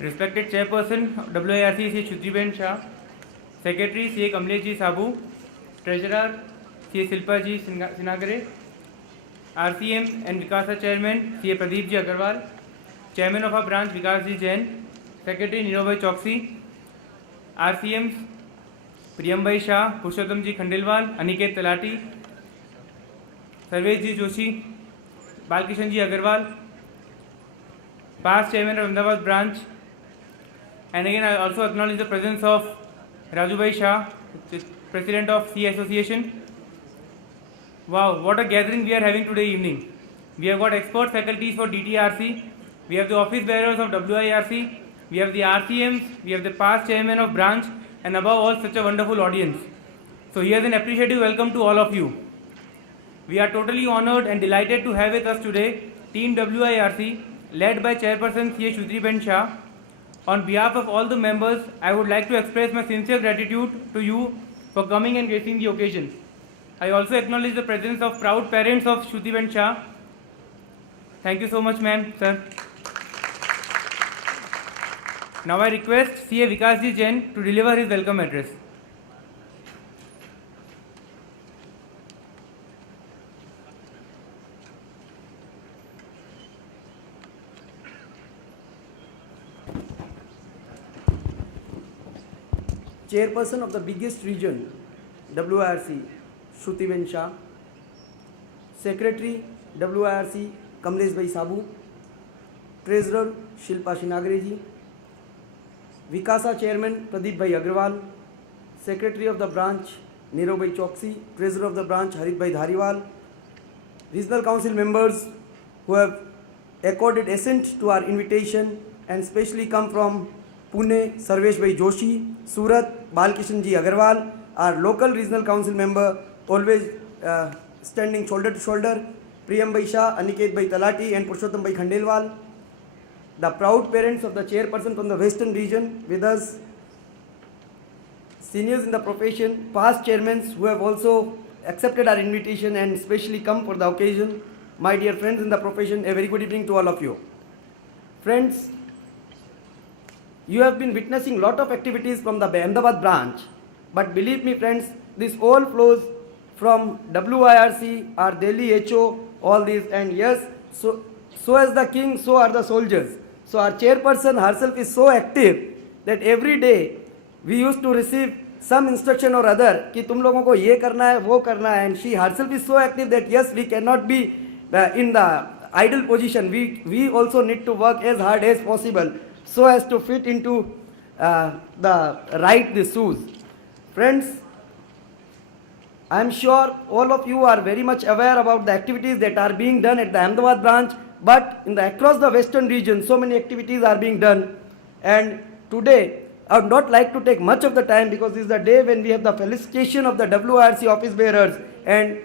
Respected Chairperson, WIRC C. Shruti Shah, Secretary C. Kamlesh Sabu, Treasurer C. Silpa Ji Sinagare, RCM and Vikasa Chairman C. Pradeep Ji Agarwal, Chairman of our branch Vikas Ji Jain, Secretary Nirobhai Choksi, RCMs Priyambhai Shah, Purushottam Ji Khandelwal, Aniket Talati, Sarvesh Ji Joshi, Balkishan Ji Agarwal, past Chairman of Ahmedabad branch, and again I also acknowledge the presence of Rajubhai Shah, President of C Association. Wow, what a gathering we are having today evening. We have got expert faculties for DTRC, we have the office bearers of WIRC, we have the RCMs, we have the past chairman of branch, and above all such a wonderful audience. So here's an appreciative welcome to all of you. We are totally honored and delighted to have with us today Team WIRC led by Chairperson C. Shruti Shah. On behalf of all the members, I would like to express my sincere gratitude to you for coming and gracing the occasion. I also acknowledge the presence of proud parents of Shruti Shah. Thank you so much, ma'am, sir. Now I request CA Vikas Ji Jain to deliver his welcome address. Chairperson of the biggest region, WIRC, Shruti Shah, Secretary, WIRC, Kamlesh Sabu, Treasurer, Shilpa Shinagre, Vikasa Chairman, Pradeep Agarwal, Secretary of the branch, Nirobhai Choksi, Treasurer of the branch, Harit Dhariwal, Regional Council members who have accorded assent to our invitation and specially come from Pune, Sarvesh Joshi, Surat, Balkishan Ji Agarwal, our local regional council member, always standing shoulder to shoulder, Priyambhai Shah, Aniket Talati and Purushottam Khandelwal, the proud parents of the chairperson from the western region with us, seniors in the profession, past chairmen who have also accepted our invitation and specially come for the occasion, my dear friends in the profession, a very good evening to all of you. Friends, you have been witnessing a lot of activities from the Ahmedabad branch, but believe me friends, this all flows from WIRC, our Delhi HO, all these, and yes, so as the king, so are the soldiers. So our chairperson herself is so active that every day we used to receive some instruction or other कि तुम लोगों को ये करना है, वो करना है, and she herself is so active that yes, we cannot be in the idle position. We also need to work as hard as possible so as to fit into the shoes. Friends, I am sure all of you are very much aware about the activities that are being done at the Ahmedabad branch, but across the western region, so many activities are being done. And today, I would not like to take much of the time because this is the day when we have the felicitation of the WIRC office bearers, and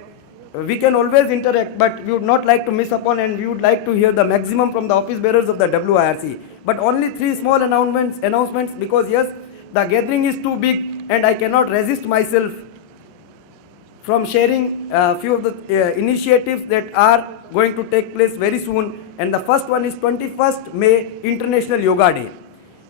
we can always interact, but we would not like to miss upon, and we would like to hear the maximum from the office bearers of the WIRC. But only 3 small announcements because yes, the gathering is too big and I cannot resist myself from sharing a few of the initiatives that are going to take place very soon. And the first one is 21st May International Yoga Day.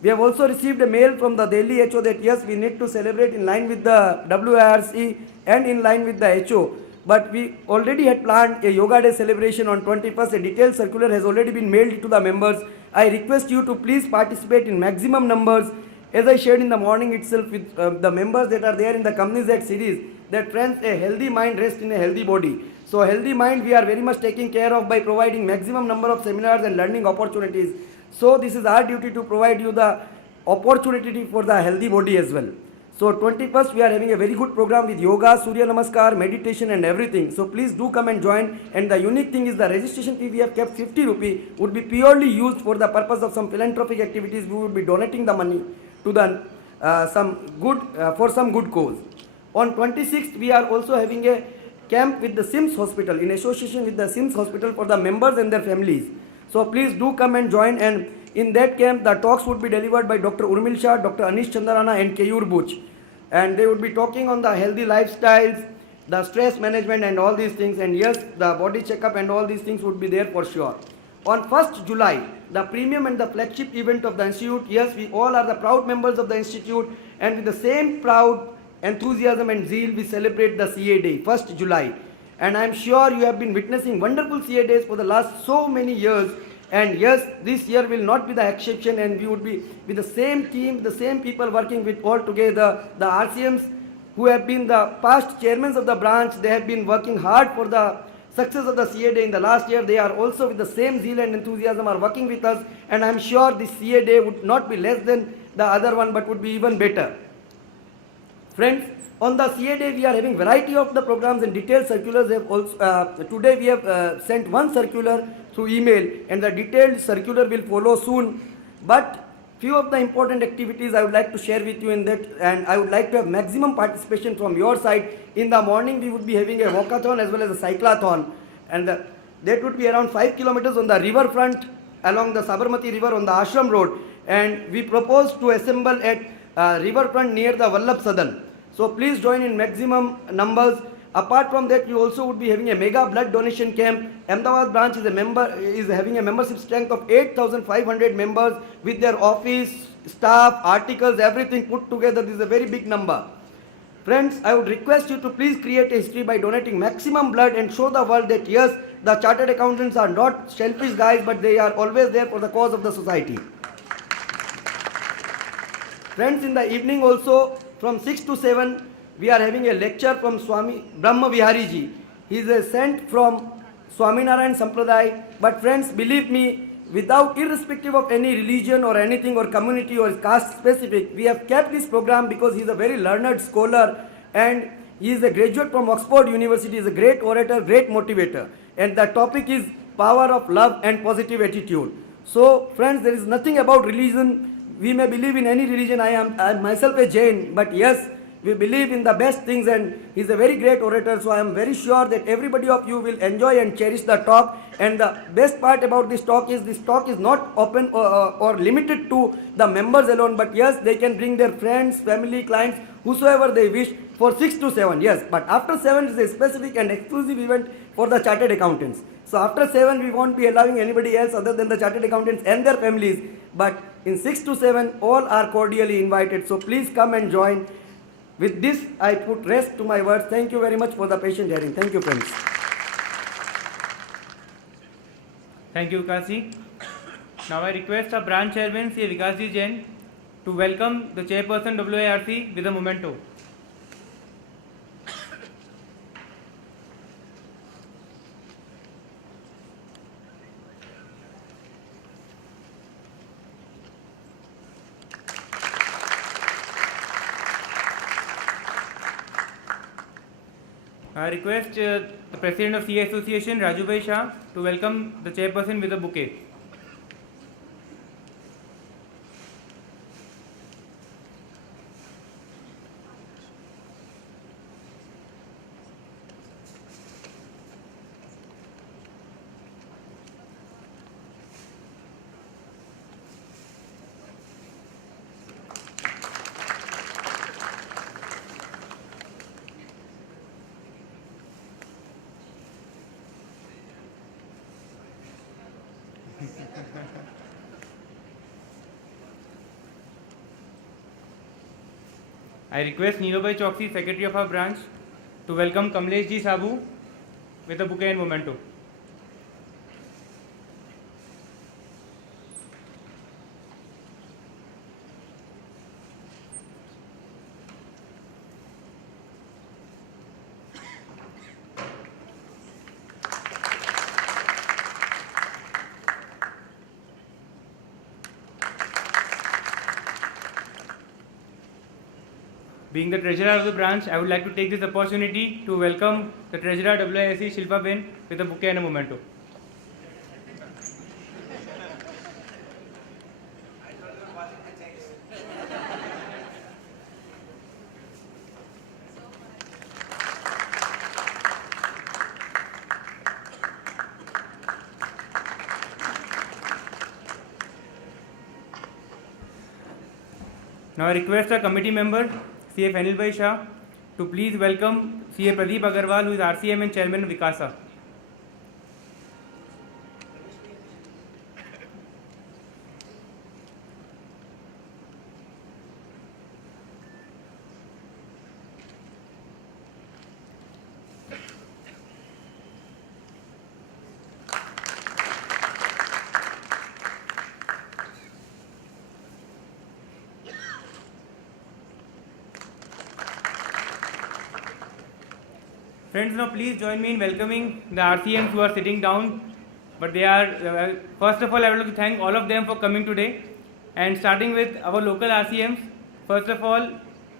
We have also received a mail from the Delhi HO that yes, we need to celebrate in line with the WIRC and in line with the HO. But we already had planned a Yoga Day celebration on 21st. A detailed circular has already been mailed to the members. I request you to please participate in maximum numbers. As I shared in the morning itself with the members that are there in the Companies Act series, that friends, a healthy mind rests in a healthy body. So a healthy mind we are very much taking care of by providing maximum number of seminars and learning opportunities. So this is our duty to provide you the opportunity for the healthy body as well. So 21st we are having a very good program with yoga, Surya Namaskar, meditation and everything. So please do come and join. And the unique thing is the registration fee we have kept 50 rupee would be purely used for the purpose of some philanthropic activities. We would be donating the money to the for some good cause. On 26th we are also having a camp with the SIMS hospital in association with the SIMS hospital for the members and their families. So please do come and join, and in that camp the talks would be delivered by Dr. Urmil Shah, Dr. Anish Chandarana and Keyur Buch, and they would be talking on the healthy lifestyles, the stress management and all these things, and yes, the body checkup and all these things would be there for sure. on 1st July, the premium and the flagship event of the institute. Yes, we all are the proud members of the institute, and with the same proud enthusiasm and zeal, we celebrate the CA Day, 1st July. And I am sure you have been witnessing wonderful CA days for the last so many years. And yes, this year will not be the exception, and we would be with the same team, the same people working with all together, the RCMs who have been the past chairmen of the branch. They have been working hard for the success of the CA Day in the last year. They are also with the same zeal and enthusiasm are working with us, and I am sure this CA Day would not be less than the other one, but would be even better. Friends, on the CA Day, we are having variety of the programs and detailed circulars. Have also, today we have sent one circular through email, and the detailed circular will follow soon. But few of the important activities I would like to share with you in that, and I would like to have maximum participation from your side. In the morning, we would be having a walkathon as well as a cyclathon, and that would be around 5 kilometers on the river front along the Sabarmati river on the Ashram road, and we propose to assemble at riverfront near the Vallabh Sadan. So please join in maximum numbers. Apart from that, we also would be having a mega blood donation camp. Ahmedabad branch is having a membership strength of 8,500 members with their office, staff, articles, everything put together. This is a very big number. Friends, I would request you to please create a history by donating maximum blood and show the world that yes, the chartered accountants are not selfish guys, but they are always there for the cause of the society. Friends, in the evening also, from 6 to 7, we are having a lecture from Swami Brahma Vihari ji. He is a saint from Swaminarayan Sampradaya. But friends, believe me, without irrespective of any religion or anything or community or caste specific, we have kept this program because he is a very learned scholar, and he is a graduate from Oxford University. He is a great orator, great motivator. And the topic is power of love and positive attitude. So friends, there is nothing about religion. We may believe in any religion. I am myself a Jain, but yes, we believe in the best things, and he is a very great orator. So I am very sure that everybody of you will enjoy and cherish the talk. And the best part about this talk is not open or limited to the members alone, but yes, they can bring their friends, family, clients, whosoever they wish for 6 to 7. Yes, but after 7 is a specific and exclusive event for the chartered accountants. So after 7, we won't be allowing anybody else other than the chartered accountants and their families. But in 6 to 7, all are cordially invited. So please come and join. With this, I put rest to my words. Thank you very much for the patient hearing. Thank you, friends. Thank you, Vikasji. Now I request our branch chairman, C. Vikasji Jain, to welcome the chairperson WIRC with a memento. I request the President of CA Association, Raju Shah, to welcome the chairperson with a bouquet. I request Neelobai Choksi, Secretary of our branch, to welcome Kamlesh Ji Sabu with a bouquet and memento. Being the treasurer of the branch, I would like to take this opportunity to welcome the treasurer WISC Shilpa Ben with a bouquet and a memento. Now I request our committee member, CA Anil Shah, to please welcome CA Pradeep Agarwal, who is RCM and Chairman of Vikasa. Friends, now please join me in welcoming the RCMs who are sitting down. But they are, first of all, I would like to thank all of them for coming today. And starting with our local RCMs, first of all,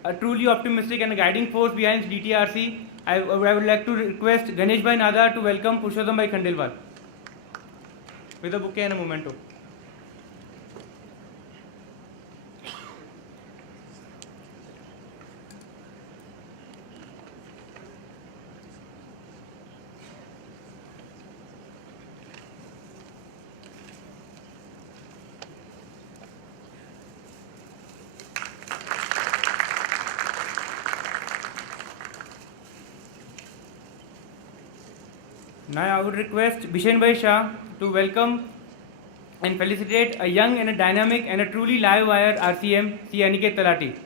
a truly optimistic and a guiding force behind DTRC, I would like to request Ganesh Bhai Nada to welcome Purushottam Bhai Khandelwal with a bouquet and a memento. Now I would request Bishen Bhai Shah to welcome and felicitate a young and a dynamic and a truly live wire RCM, C. Aniket Talati.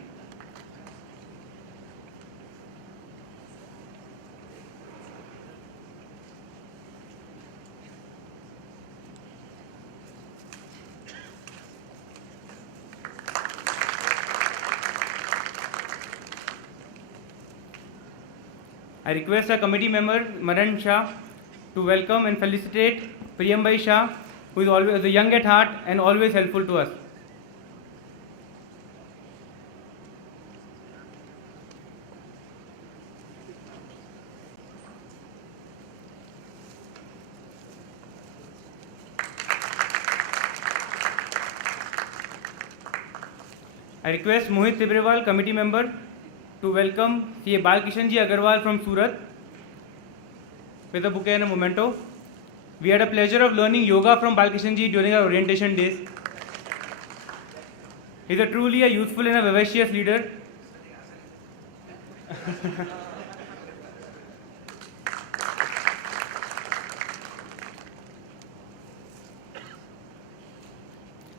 I request our committee member Maran Shah to welcome and felicitate Priyam Bhai Shah, who is always young at heart and always helpful to us. I request Mohit Tibrewal, committee member, to welcome CA Balkishan Ji Agarwal from Surat with a bouquet and a memento. We had a pleasure of learning yoga from Balkishan Ji during our orientation days. He is truly a youthful and a vivacious leader.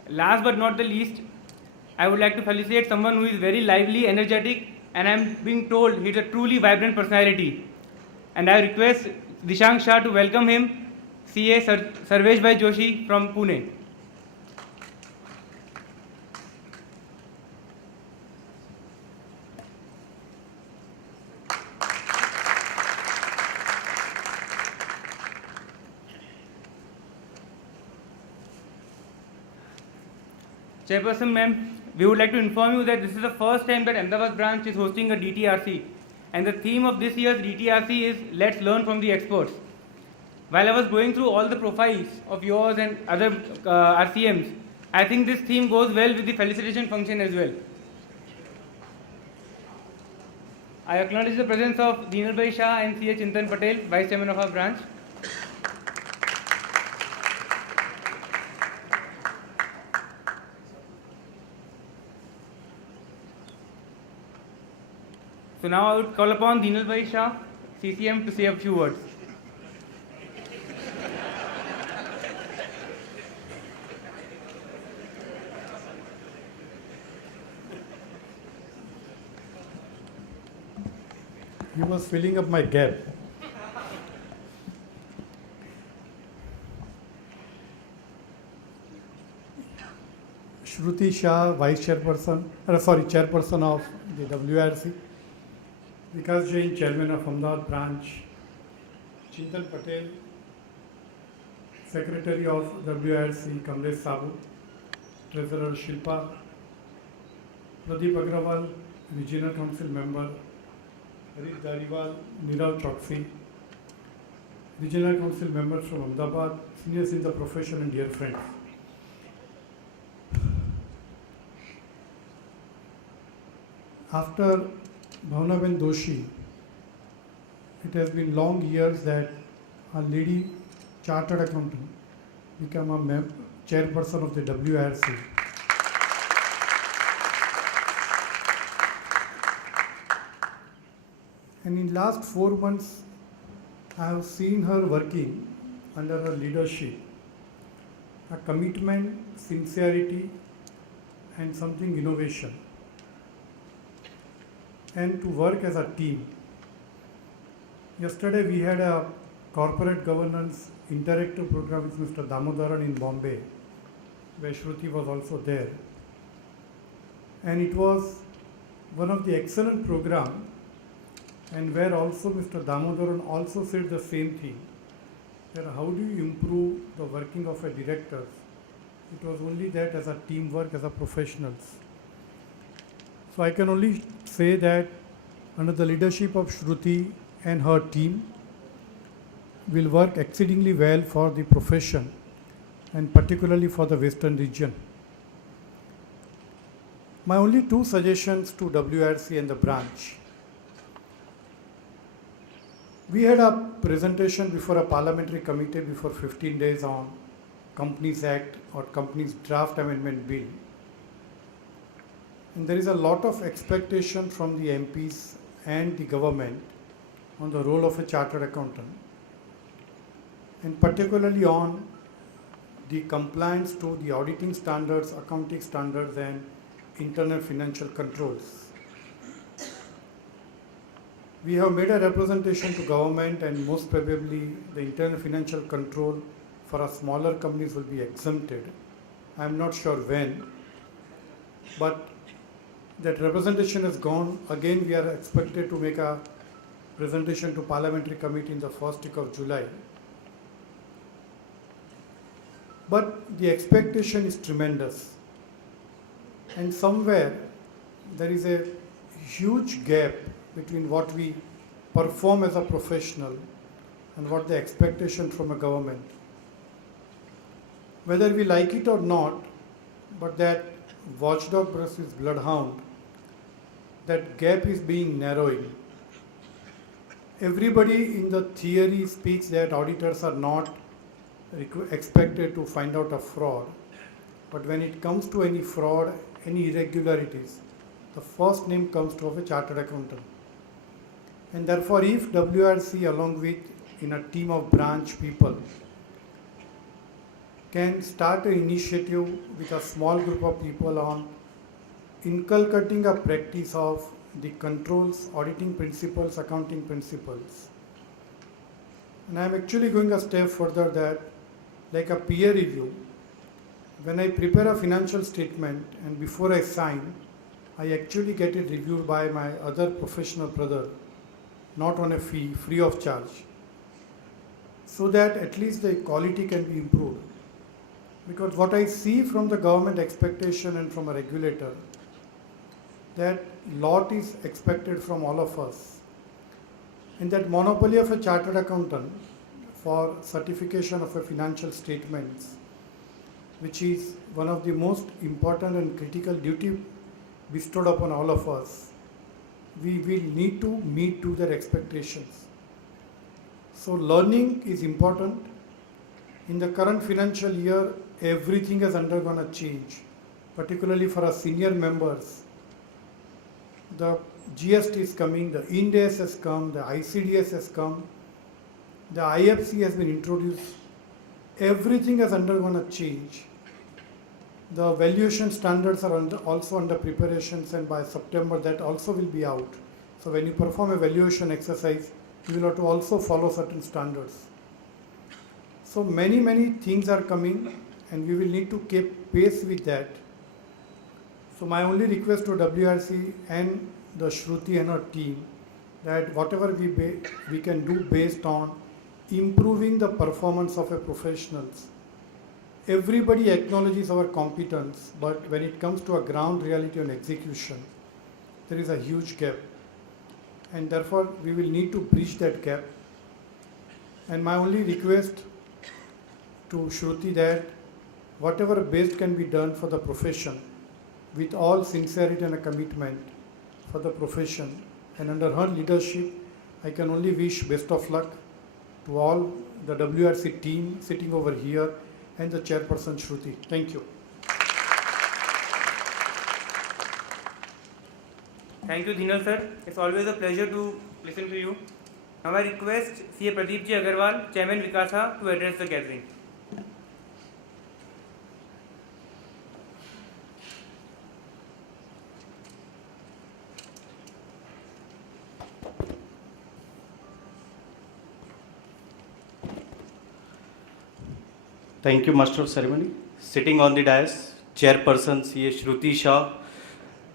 Last but not the least, I would like to felicitate someone who is very lively, energetic, and I am being told he is a truly vibrant personality. And I request Dishank Shah to welcome him, CA Sarvesh Bhai Joshi from Pune. Chairperson ma'am, we would like to inform you that this is the first time that Ahmedabad branch is hosting a DTRC, and the theme of this year's DTRC is Let's Learn from the Experts. While I was going through all the profiles of yours and other RCMs, I think this theme goes well with the felicitation function as well. I acknowledge the presence of Deenal Bhai Shah and CA Chintan Patel, Vice Chairman of our branch. So now I would call upon Deenal Bhai Shah, CCM, to say a few words. He was filling up my gap. Shruti Shah, Chairperson of the WIRC. Vikas Jain, Chairman of Ahmedabad branch. Chintan Patel, Secretary of WIRC, Kamlesh Sabu. Treasurer Shilpa. Pradeep Agrawal, Regional Council Member. Harish Dariwal, Nirav Choksi, Regional Council members from Ahmedabad, seniors in the profession and dear friends. After Bhavnaben Doshi, it has been long years that a lady chartered accountant became a chairperson of the WIRC. And in last 4 months, I have seen her working under her leadership, a commitment, sincerity, and something innovation, and to work as a team. Yesterday we had a corporate governance interactive program with Mr. Damodaran in Bombay, where Shruti was also there. And it was one of the excellent programs and where also Mr. Damodaran also said the same thing, that how do you improve the working of a director? It was only that as a teamwork, as a professionals. So I can only say that under the leadership of Shruti and her team, will work exceedingly well for the profession and particularly for the Western region. My only two suggestions to WRC and the branch. We had a presentation before a parliamentary committee before 15 days on Companies Act or Companies Draft Amendment Bill. And there is a lot of expectation from the MPs and the government on the role of a chartered accountant, and particularly on the compliance to the auditing standards, accounting standards, and internal financial controls. We have made a representation to government, and most probably the internal financial control for our smaller companies will be exempted. I am not sure when, but that representation has gone. Again, we are expected to make a presentation to parliamentary committee in the first week of July. But the expectation is tremendous. And somewhere there is a huge gap between what we perform as a professional and what the expectation from a government. Whether we like it or not, but that watchdog versus bloodhound, that gap is being narrowing. Everybody in the theory speaks that auditors are not expected to find out a fraud. But when it comes to any fraud, any irregularities, the first name comes to of a chartered accountant. And therefore, if WRC along with in a team of branch people can start an initiative with a small group of people on inculcating a practice of the controls, auditing principles, accounting principles. And I am actually going a step further that, like a peer review, when I prepare a financial statement and before I sign, I actually get it reviewed by my other professional brother, not on a fee, free of charge, so that at least the quality can be improved. Because what I see from the government expectation and from a regulator, that lot is expected from all of us. And that monopoly of a chartered accountant for certification of a financial statements, which is one of the most important and critical duty bestowed upon all of us, we will need to meet to their expectations. So learning is important. In the current financial year, everything has undergone a change, particularly for our senior members. The GST is coming, the Ind AS has come, the ICDS has come, the IFC has been introduced. Everything has undergone a change. The valuation standards are also under preparations, and by September that also will be out. So when you perform a valuation exercise, you will have to also follow certain standards. So many things are coming, and we will need to keep pace with that. So my only request to WRC and the Shruti and her team, that whatever we can do based on improving the performance of a professionals. Everybody acknowledges our competence, but when it comes to a ground reality and execution, there is a huge gap. And therefore, we will need to bridge that gap. And my only request to Shruti, that whatever best can be done for the profession, with all sincerity and a commitment for the profession, and under her leadership, I can only wish best of luck to all the WRC team sitting over here and the chairperson Shruti. Thank you. Thank you, Dhinal sir. It's always a pleasure to listen to you. Now I request CA Pradeep Ji Agarwal, Chairman Vikasa, to address the gathering. Thank you, Master of Ceremony. Sitting on the dais, Chairperson CA Shruti Shah,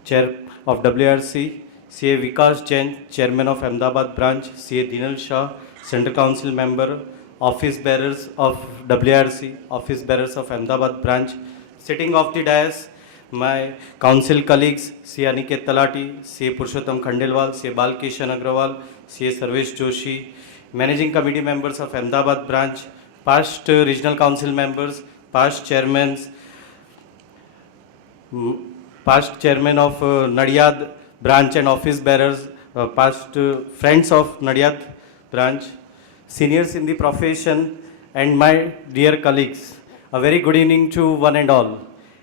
Chair of WRC, CA Vikas Jain, Chairman of Ahmedabad Branch, CA Dinal Shah, Central Council Member, Office Bearers of WIRC, Office Bearers of Ahmedabad Branch, sitting off the dais, my council colleagues, CA Aniket Talati, CA Purushottam Khandelwal, CA Balkishan Agrawal, CA Sarvesh Joshi, Managing Committee members of Ahmedabad Branch, past regional council members, past chairmen of Nadiad branch and office bearers, past friends of Nadiad branch, seniors in the profession, and my dear colleagues. A very good evening to one and all.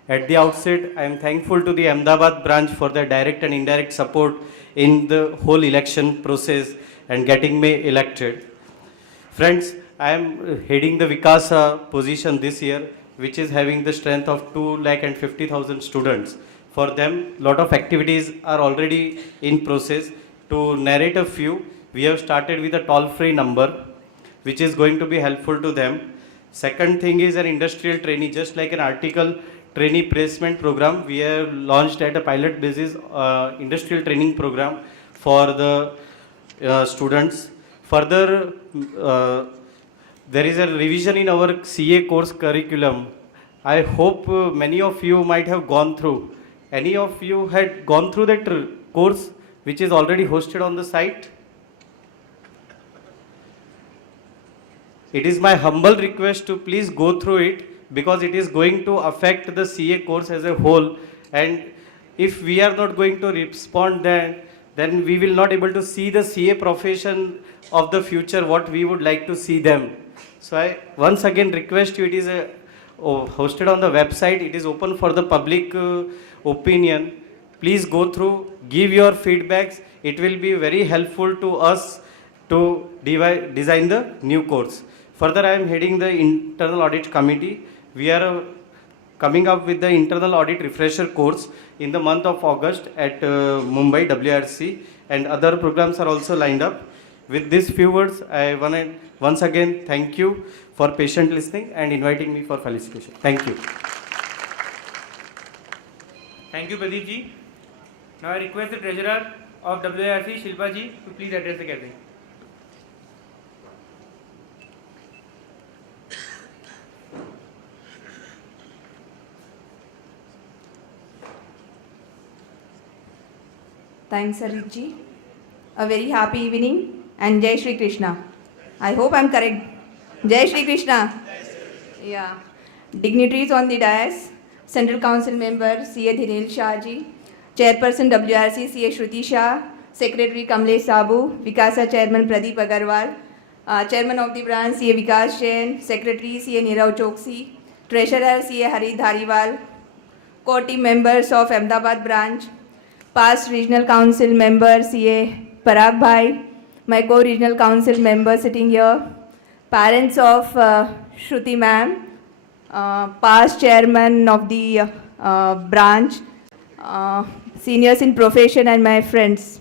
At the outset, I am thankful to the Ahmedabad branch for their direct and indirect support in the whole election process and getting me elected. Friends, I am heading the Vikasa position this year, which is having the strength of 250,000 students. For them, lot of activities are already in process. To narrate a few, we have started with a toll-free number, which is going to be helpful to them. Second thing is an industrial trainee, just like an article trainee placement program. We have launched at a pilot basis industrial training program for the students. Further, there is a revision in our CA course curriculum. I hope many of you might have gone through. Any of you had gone through that course which is already hosted on the site? It is my humble request to please go through it, because it is going to affect the CA course as a whole, and if we are not going to respond then we will not able to see the CA profession of the future, what we would like to see them. So I once again request you, it is hosted on the website, it is open for the public opinion. Please go through, give your feedbacks, it will be very helpful to us to design the new course. Further, I am heading the internal audit committee. We are coming up with the internal audit refresher course in the month of August at Mumbai WRC, and other programs are also lined up. With these few words, I want to once again thank you for patient listening and inviting me for felicitation. Thank you. Thank you, Pradeep ji. Now I request the Treasurer of WIRC, Shilpa ji, to please address the gathering. Thanks, Arit ji. A very happy evening and Jai Shri Krishna. I hope I'm correct. Jai Shri Krishna. Yeah. Dignitaries on the dais, Central Council Member CA Dinal Shah ji, Chairperson WRC CA Shruti Shah, Secretary Kamlesh Sabu, Vikasa Chairman Pradeep Agarwal, Chairman of the branch CA Vikas Jain, Secretary CA Nirav Choksi, Treasurer CA Hari Dhariwal, core team members of Ahmedabad branch, past regional council member CA Parag Bhai, my co-regional council member sitting here, parents of Shruti ma'am, past chairman of the branch, seniors in profession and my friends.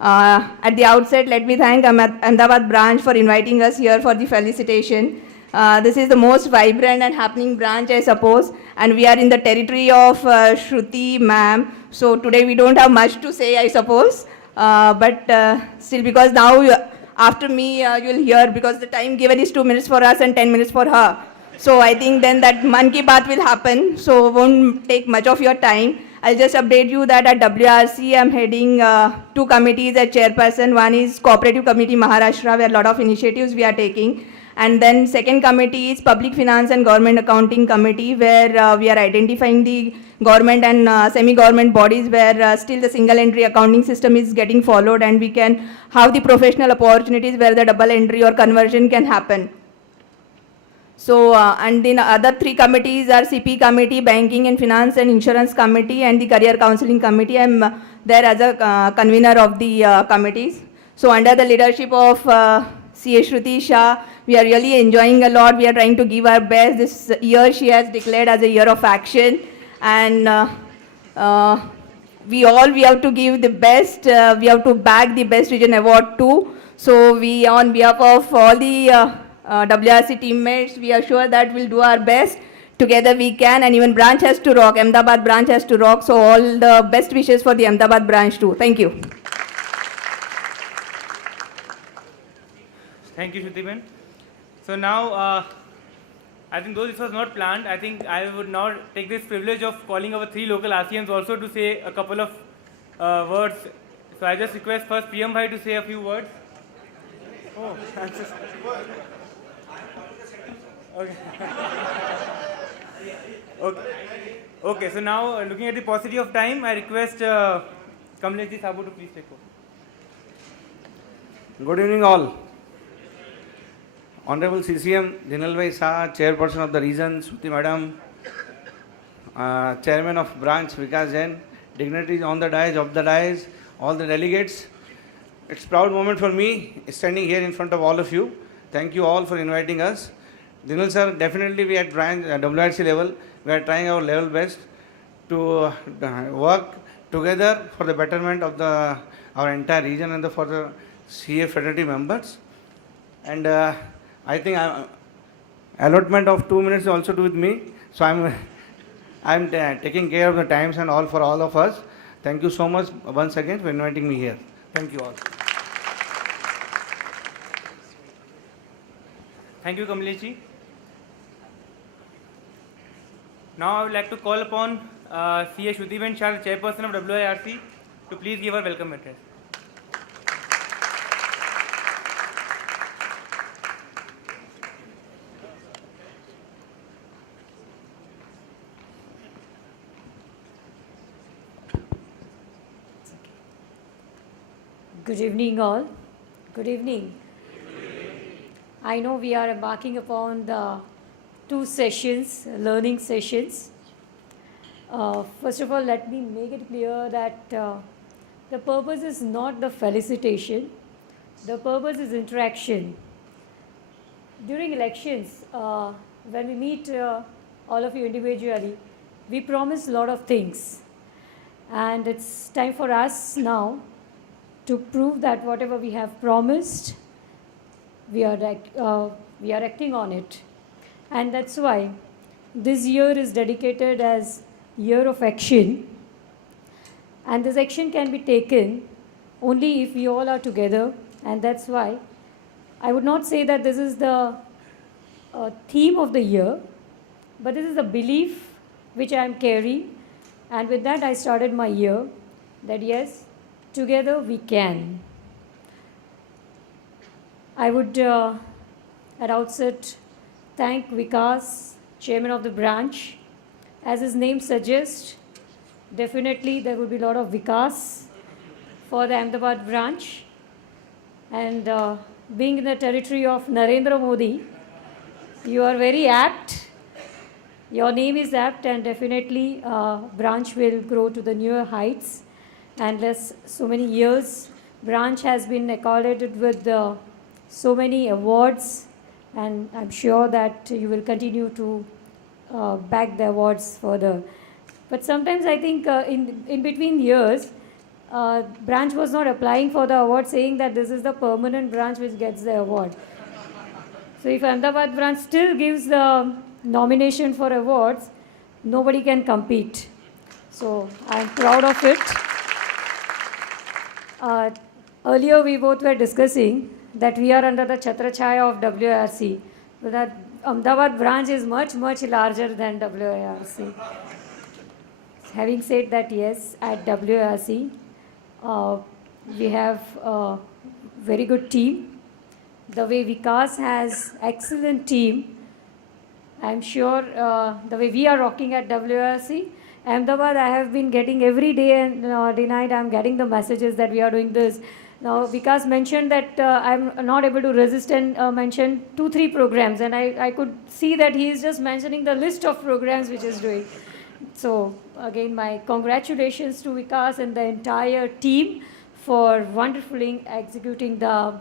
At the outset, let me thank Ahmedabad branch for inviting us here for the felicitation. This is the most vibrant and happening branch, I suppose, and we are in the territory of Shruti ma'am. So today we don't have much to say, I suppose, but still, because now after me you'll hear, because the time given is 2 minutes for us and 10 minutes for her. So I think then that Man Ki Baat will happen, so won't take much of your time. I'll just update you that at WRC I'm heading 2 committees as chairperson. One is Cooperative Committee Maharashtra, where a lot of initiatives we are taking. And then second committee is Public Finance and Government Accounting Committee, where we are identifying the government and semi-government bodies where still the single entry accounting system is getting followed, and we can have the professional opportunities where the double entry or conversion can happen. So, and then other 3 committees are CP Committee, Banking and Finance and Insurance Committee, and the Career Counseling Committee. I'm there as a convener of the committees. So, under the leadership of CA Shruti Shah, we are really enjoying a lot. We are trying to give our best. This year she has declared as a year of action, and we have to give the best. We have to back the Best Region Award too. So we, on behalf of all the WRC teammates, we are sure that we'll do our best. Together we can, and even branch has to rock. Ahmedabad branch has to rock. So all the best wishes for the Ahmedabad branch too. Thank you. Thank you, Shruti. So now, I think though this was not planned, I think I would now take this privilege of calling our 3 local RCMs also to say a couple of words. So I just request first PM Bhai to say a few words. Oh, okay. Okay. Okay, so now looking at the paucity of time, I request Kamlesh Sabu to please take over. Good evening all. Honorable CCM Dinalbhai Shah, Chairperson of the region, Shruti Madam, Chairman of Branch Vikas Jain, dignitaries on the dais, of the dais, all the delegates. It's a proud moment for me standing here in front of all of you. Thank you all for inviting us. Dinal sir, definitely we at branch WIRC level, we are trying our level best to work together for the betterment of our entire region and for the CA fraternity members. And I think allotment of 2 minutes also do with me. So I'm taking care of the times and all for all of us. Thank you so much once again for inviting me here. Thank you all. Thank you, Kamlesh. Now I would like to call upon CA Shruti Shah, the Chairperson of WIRC, to please give her welcome address. Good evening, all. Good evening. I know we are embarking upon the 2 sessions, learning sessions. First of all, let me make it clear that the purpose is not the felicitation. The purpose is interaction. During elections, when we meet all of you individually, we promise a lot of things. And it's time for us now to prove that whatever we have promised, we are acting on it. And that's why this year is dedicated as year of action. And this action can be taken only if we all are together. And that's why I would not say that this is the theme of the year, but this is the belief which I am carrying. And with that, I started my year that yes, together we can. I would at outset thank Vikas, Chairman of the branch. As his name suggests, definitely there will be a lot of Vikas for the Ahmedabad branch. And being in the territory of Narendra Modi, you are very apt. Your name is apt, and definitely branch will grow to the newer heights. And less so many years, branch has been accorded with so many awards, and I'm sure that you will continue to back the awards further. But sometimes I think in between years, branch was not applying for the award, saying that this is the permanent branch which gets the award. So if Ahmedabad branch still gives the nomination for awards, nobody can compete. So I'm proud of it. Earlier we both were discussing that we are under the Chhatra Chhaya of WIRC. But that Ahmedabad branch is much, much larger than WIRC. Having said that, yes, at WIRC, we have a very good team. The way Vikas has excellent team, I'm sure the way we are rocking at WIRC, Ahmedabad, I have been getting every day and day night, I'm getting the messages that we are doing this. Now, Vikas mentioned that I'm not able to resist and mention 2-3 programs, and I could see that he is just mentioning the list of programs which is doing. So, again, my congratulations to Vikas and the entire team for wonderfully executing the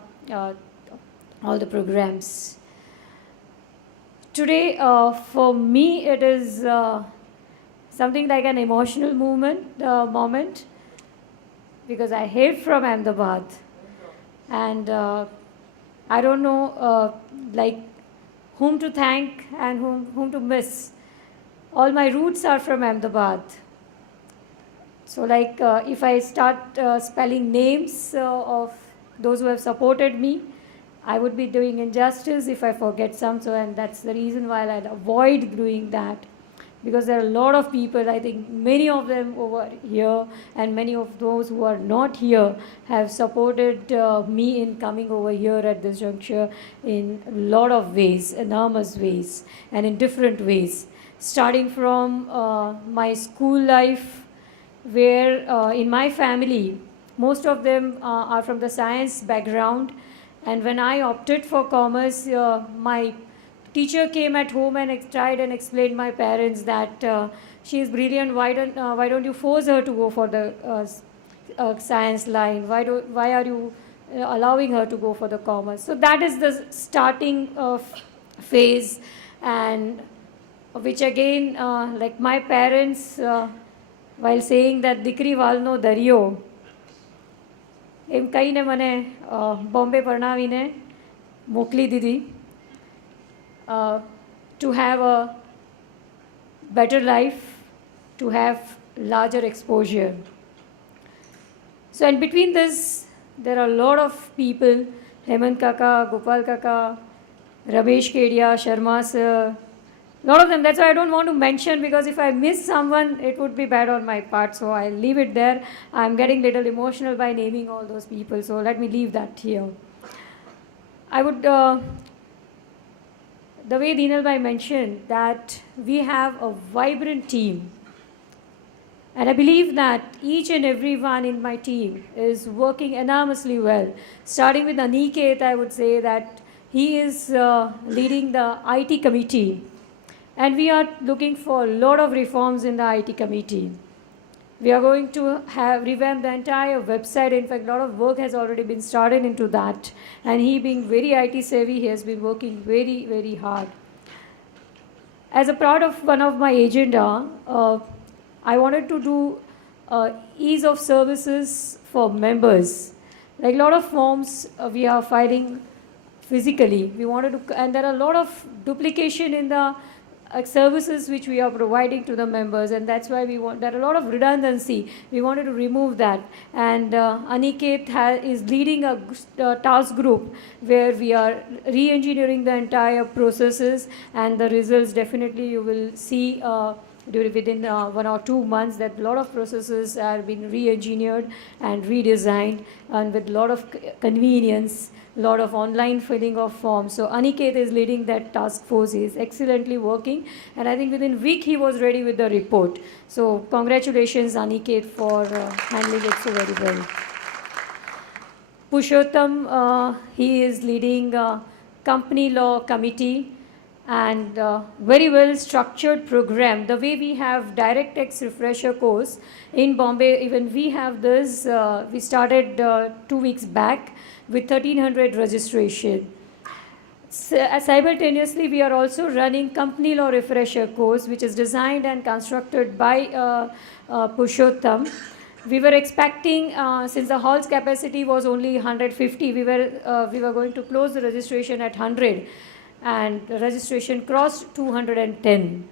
all the programs. Today, for me, it is something like an emotional moment, because I hail from Ahmedabad, and I don't know like whom to thank and whom to miss. All my roots are from Ahmedabad. So like if I start spelling names of those who have supported me, I would be doing injustice if I forget some, so and that's the reason why I'll avoid doing that. Because there are a lot of people, I think many of them over here and many of those who are not here have supported me in coming over here at this juncture in a lot of ways, enormous ways, and in different ways. Starting from my school life, where in my family, most of them are from the science background. And when I opted for commerce, my teacher came at home and tried and explained my parents that she is brilliant, why don't you force her to go for the science line, why are you allowing her to go for the commerce. So that is the starting phase, and which again, like my parents, while saying that dikri walno dariyo, એમ કહીને મને બોમ્બે પરણાવીને મોકલી દીધી to have a better life, to have larger exposure. So in between this, there are a lot of people, Hemant Kaka, Gopal Kaka, Ramesh Kedia, Sharma sir, a lot of them. That's why I don't want to mention, because if I miss someone, it would be bad on my part. So I'll leave it there. I'm getting a little emotional by naming all those people. So let me leave that here. I would, the way Deenal Bhai mentioned, that we have a vibrant team. And I believe that each and everyone in my team is working enormously well. Starting with Aniket, I would say that he is leading the IT committee. And we are looking for a lot of reforms in the IT committee. We are going to have revamp the entire website. In fact, a lot of work has already been started into that. And he being very IT savvy, he has been working very, very hard. As a part of one of my agenda, I wanted to do ease of services for members. Like a lot of forms we are filing physically. We wanted to, and there are a lot of duplication in the services which we are providing to the members, and that's why there are a lot of redundancy. We wanted to remove that, and Aniket is leading a task group where we are re-engineering the entire processes, and the results definitely you will see within 1 or 2 months, that a lot of processes are being re-engineered and redesigned, and with a lot of convenience, lot of online filling of forms. So Aniket is leading that task force. He is excellently working, and I think within a week he was ready with the report. So congratulations, Aniket, for handling it so very well. Pushottam, he is leading company law committee, and very well structured program. The way we have DirectX refresher course in Bombay, even we have this, we started 2 weeks back with 1300 registration. Simultaneously, we are also running company law refresher course, which is designed and constructed by Pushottam. We were expecting, since the hall's capacity was only 150, we were going to close the registration at 100, and the registration crossed 210.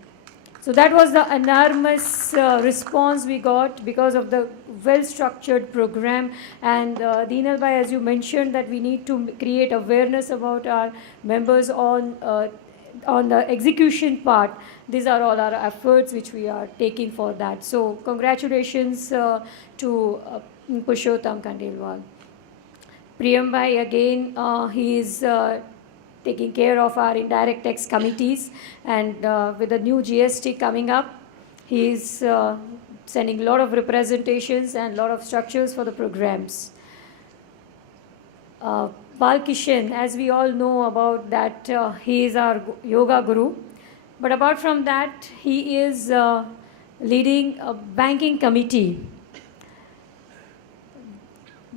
So that was the enormous response we got because of the well-structured program. And Deenal Bhai, as you mentioned, that we need to create awareness about our members on the execution part. These are all our efforts which we are taking for that. So congratulations to Pushottam Khandelwal. Priyam Bhai, again, he is taking care of our indirect tax committees, and with the new GST coming up, he is sending a lot of representations and a lot of structures for the programs. Balkishan, as we all know about that, he is our yoga guru, but apart from that, he is leading a banking committee.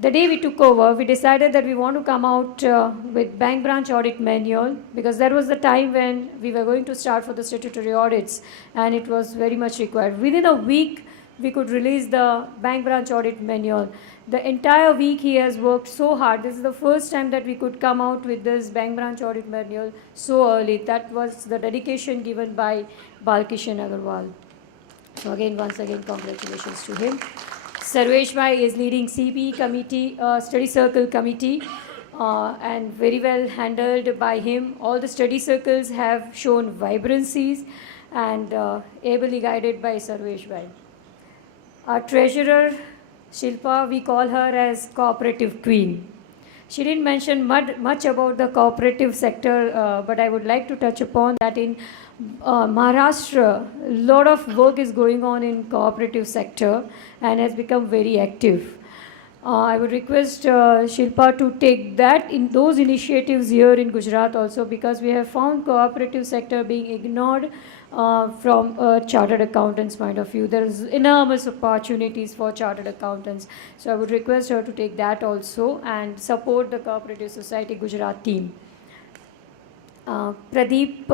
The day we took over, we decided that we want to come out with bank branch audit manual, because that was the time when we were going to start for the statutory audits, and it was very much required. Within a week, we could release the bank branch audit manual. The entire week he has worked so hard. This is the first time that we could come out with this bank branch audit manual so early. That was the dedication given by Balkishan Agarwal. So again, once again, congratulations to him. Sarvesh Bhai is leading CP committee, study circle committee. and very well handled by him. All the study circles have shown vibrancies and ably guided by Sarvesh Bhai. Our treasurer, Shilpa, we call her as cooperative queen. She didn't mention much about the cooperative sector, but I would like to touch upon that in Maharashtra, a lot of work is going on in cooperative sector and has become very active. I would request Shilpa to take that in those initiatives here in Gujarat also, because we have found cooperative sector being ignored from a chartered accountant's point of view. There is enormous opportunities for chartered accountants. So I would request her to take that also and support the Cooperative Society Gujarat team. Pradeep,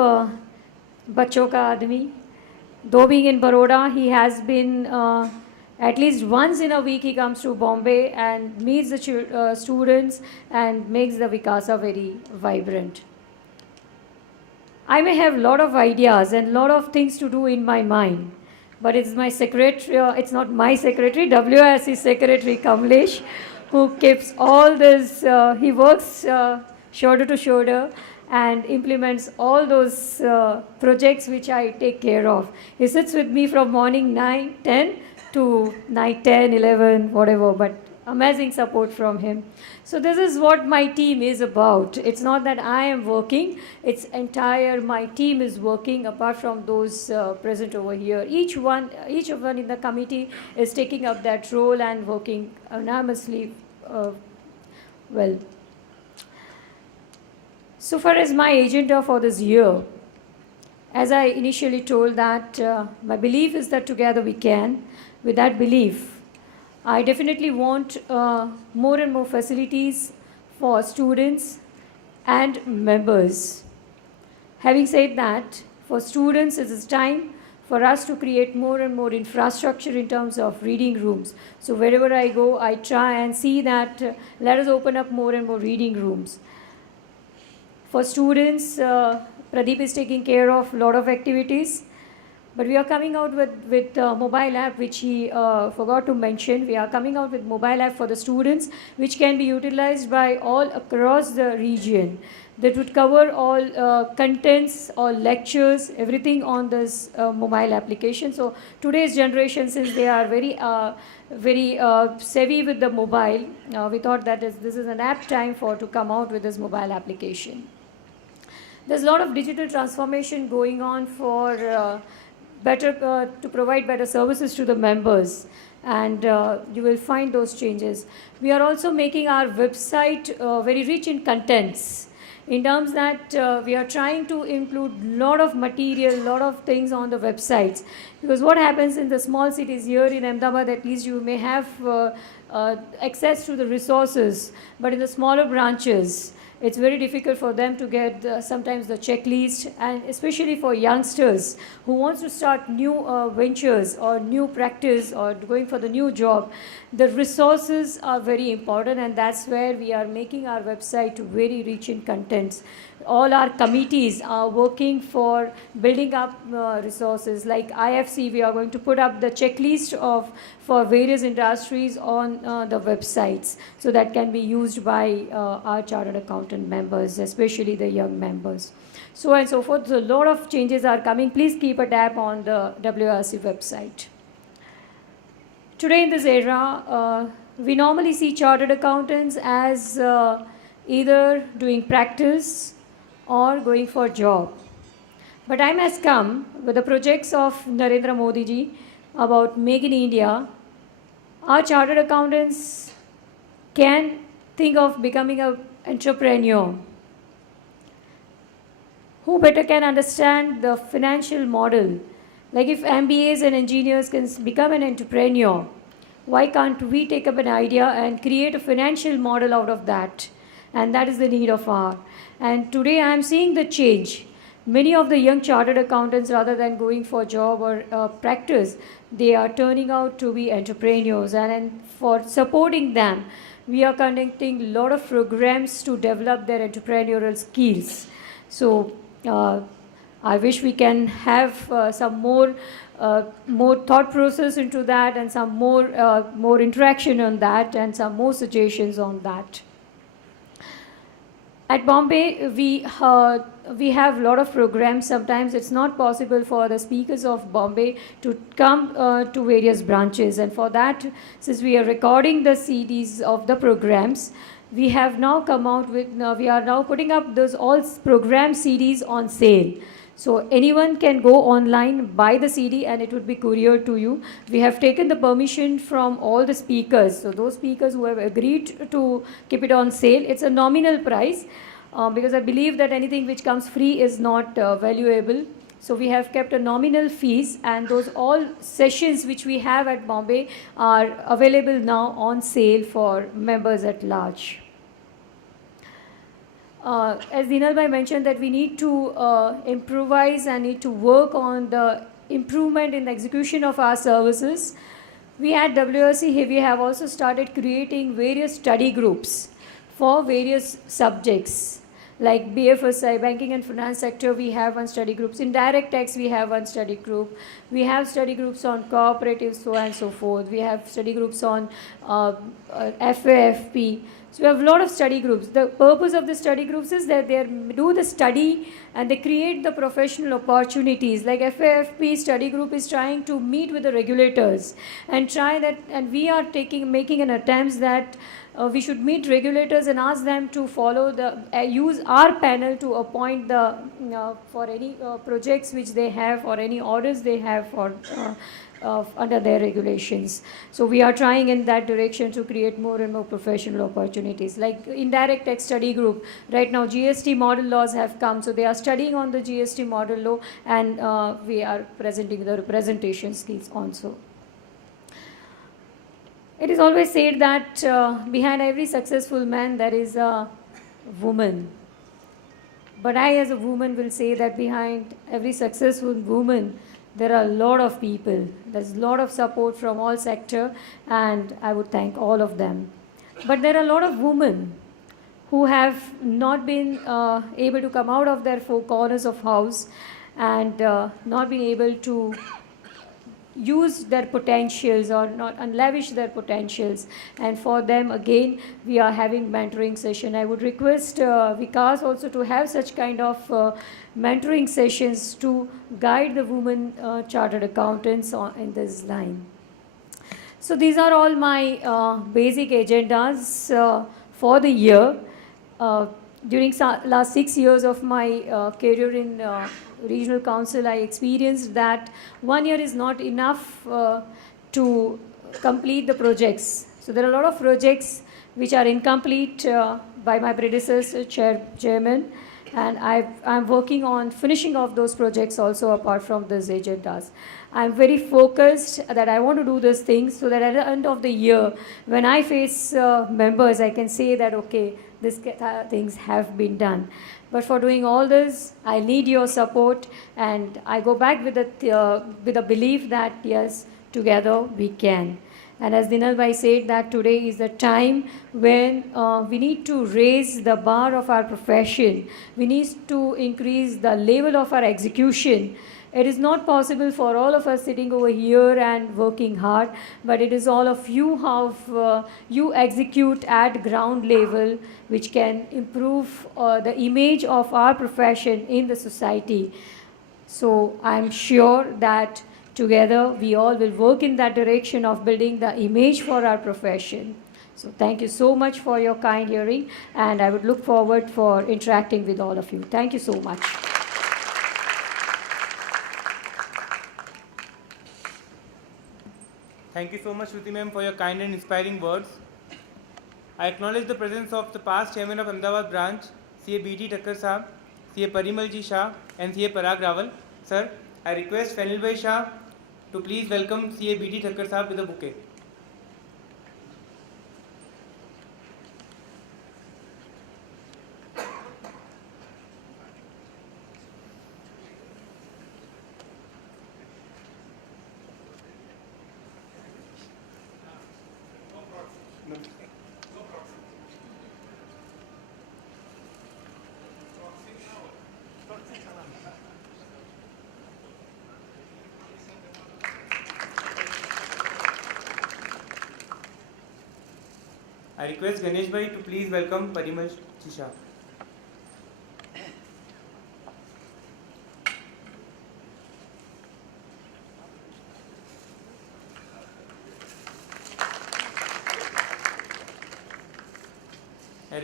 bachcho ka aadmi. Though being in Baroda, he has been at least once in a week he comes to Bombay and meets the students and makes the Vikasa very vibrant. I may have a lot of ideas and a lot of things to do in my mind, but it's my secretary, it's not my secretary, WIRC secretary Kamlesh, who keeps all this, he works shoulder to shoulder and implements all those projects which I take care of. He sits with me from morning 9, 10 to night 10, 11, whatever, but amazing support from him. So this is what my team is about. It's not that I am working, it's entire, my team is working apart from those present over here. Each one in the committee is taking up that role and working enormously well. So far as my agenda for this year, as I initially told that my belief is that together we can. With that belief, I definitely want more and more facilities for students and members. Having said that, for students, it is time for us to create more and more infrastructure in terms of reading rooms. So wherever I go, I try and see that let us open up more and more reading rooms. For students, Pradeep is taking care of a lot of activities. But we are coming out with mobile app, which he forgot to mention. We are coming out with mobile app for the students, which can be utilized by all across the region. That would cover all contents, all lectures, everything on this mobile application. So today's generation, since they are very savvy with the mobile, we thought that this is an apt time to come out with this mobile application. There's a lot of digital transformation going on for to provide better services to the members, and you will find those changes. We are also making our website very rich in contents, in terms that we are trying to include a lot of material, lot of things on the websites. Because what happens in the small cities, here in Ahmedabad at least, you may have access to the resources, but in the smaller branches, it's very difficult for them to get sometimes the checklist, and especially for youngsters who wants to start new ventures or new practice or going for the new job. The resources are very important, and that's where we are making our website very rich in contents. All our committees are working for building up resources. Like IFC, we are going to put up the checklist for various industries on the websites, so that can be used by our chartered accountant members, especially the young members. So on and so forth. So a lot of changes are coming. Please keep a tab on the WRC website. Today in this era, we normally see chartered accountants as either doing practice or going for job. But time has come with the projects of Narendra Modi ji about Make in India. Our chartered accountants can think of becoming an entrepreneur. Who better can understand the financial model? Like if MBAs and engineers can become an entrepreneur, why can't we take up an idea and create a financial model out of that? And that is the need of our. And today I am seeing the change. Many of the young chartered accountants, rather than going for job or practice, they are turning out to be entrepreneurs. And for supporting them, we are conducting a lot of programs to develop their entrepreneurial skills. So I wish we can have some more thought process into that, and some more interaction on that, and some more suggestions on that. At Bombay, we have a lot of programs. Sometimes it's not possible for the speakers of Bombay to come to various branches, and for that, since we are recording the CDs of the programs, we have now come out with. We are now putting up those all program CDs on sale. So anyone can go online, buy the CD, and it would be couriered to you. We have taken the permission from all the speakers. So those speakers who have agreed to keep it on sale, it's a nominal price because I believe that anything which comes free is not valuable. So we have kept a nominal fees, and those all sessions which we have at Bombay are available now on sale for members at large. As Dinal Bhai mentioned, that we need to improvise and need to work on the improvement in the execution of our services. We at WIRC, we have also started creating various study groups for various subjects. Like BFSI, Banking and Finance Sector, we have one study groups. In Direct Tax, we have one study group. We have study groups on cooperatives, so on and so forth. We have study groups on FAFP. So we have a lot of study groups. The purpose of the study groups is that they do the study and they create the professional opportunities. Like FAFP study group is trying to meet with the regulators and try that, and we are making an attempt that we should meet regulators and ask them to follow use our panel to appoint the for any projects which they have or any orders they have for under their regulations. So we are trying in that direction to create more and more professional opportunities. Like indirect tax study group, right now GST model laws have come, so they are studying on the GST model law, and we are presenting the representation skills also. It is always said that behind every successful man there is a woman. But I as a woman will say that behind every successful woman there are a lot of people. There's a lot of support from all sectors, and I would thank all of them. But there are a lot of women who have not been able to come out of their four corners of house and not been able to use their potentials or not unlavish their potentials, and for them again we are having mentoring session. I would request Vikas also to have such kind of mentoring sessions to guide the women chartered accountants in this line. So these are all my basic agendas for the year. During last 6 years of my career in regional council, I experienced that 1 year is not enough to complete the projects. So there are a lot of projects which are incomplete by my predecessor, chairman, and I'm working on finishing off those projects also apart from these agendas. I'm very focused that I want to do these things so that at the end of the year, when I face members, I can say that, okay, these things have been done. But for doing all this, I need your support, and I go back with a belief that yes, together we can. And as Dinal Bhai said, that today is the time when we need to raise the bar of our profession. We need to increase the level of our execution. It is not possible for all of us sitting over here and working hard, but it is all of you how you execute at ground level, which can improve the image of our profession in the society. So I'm sure that together we all will work in that direction of building the image for our profession. So thank you so much for your kind hearing, and I would look forward for interacting with all of you. Thank you so much. Thank you so much, Shruti ma'am, for your kind and inspiring words. I acknowledge the presence of the past chairman of Ahmedabad branch, CA B.T. Thakkar Sahab, CA Parimal Shah, and CA Parag Rawal. Sir, I request Fenil Bhai Shah to please welcome CA B.T. Thakkar Sahab with a bouquet. I request Ganesh Bhai to please welcome Parimal Shah.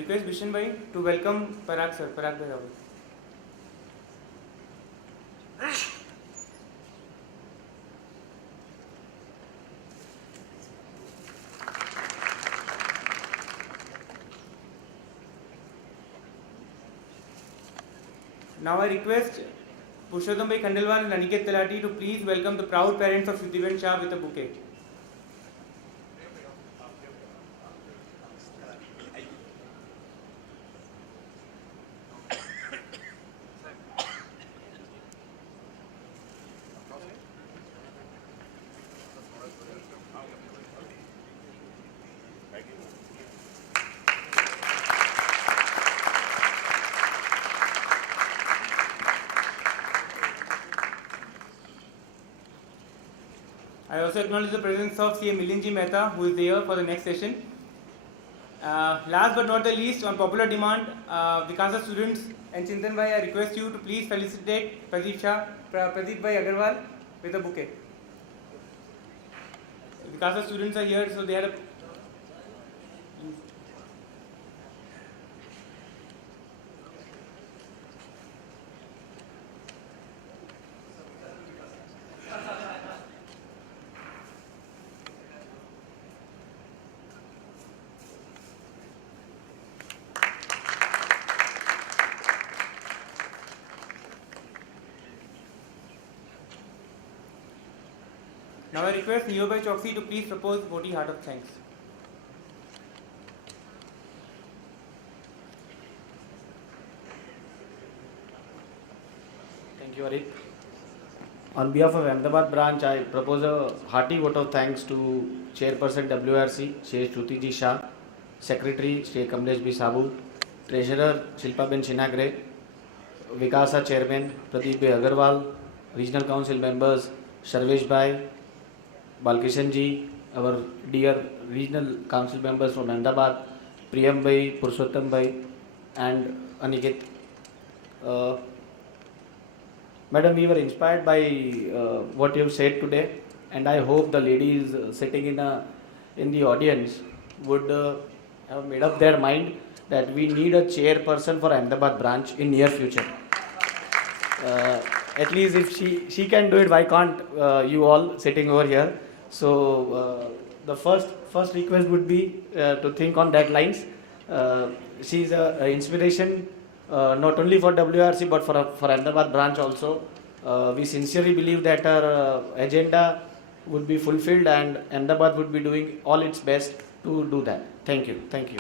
request Bishan Bhai to welcome Parag sir. Parag Bhai Rahul. Now I request Purushottam Bhai Khandelwal and Aniket Talati to please welcome the proud parents of Shruti Shah with a bouquet. I also acknowledge the presence of CA Milinji Mehta, who is there for the next session. Last but not the least, on popular demand, Vikasa students and Chintan Bhai, I request you to please felicitate Pradeep Bhai Agarwal with a bouquet. Vikasa students are here, so they had a Now I request Neobai Choksi to please propose Voti Heart of Thanks. Thank you, Arit. On behalf of Ahmedabad branch, I propose a hearty vote of thanks to Chairperson WIRC, Shri Shruti Shah, Secretary Shri Kamlesh B. Sabu, Treasurer Shilpa Ben Shinagre, Vikasa Chairman Pradeep B. Agarwal, Regional Council members Sarvesh Bhai, Balkishan ji, our dear Regional Council members from Ahmedabad, Priyam Bhai, Purushottam Bhai, and Aniket. Madam, we were inspired by what you have said today, and I hope the ladies sitting in the audience would have made up their mind that we need a chairperson for Ahmedabad branch in near future. At least if she can do it, why can't you all sitting over here? So the first request would be to think on that lines. She is an inspiration not only for WRC but for Ahmedabad branch also. We sincerely believe that our agenda would be fulfilled and Ahmedabad would be doing all its best to do that. Thank you. Thank you.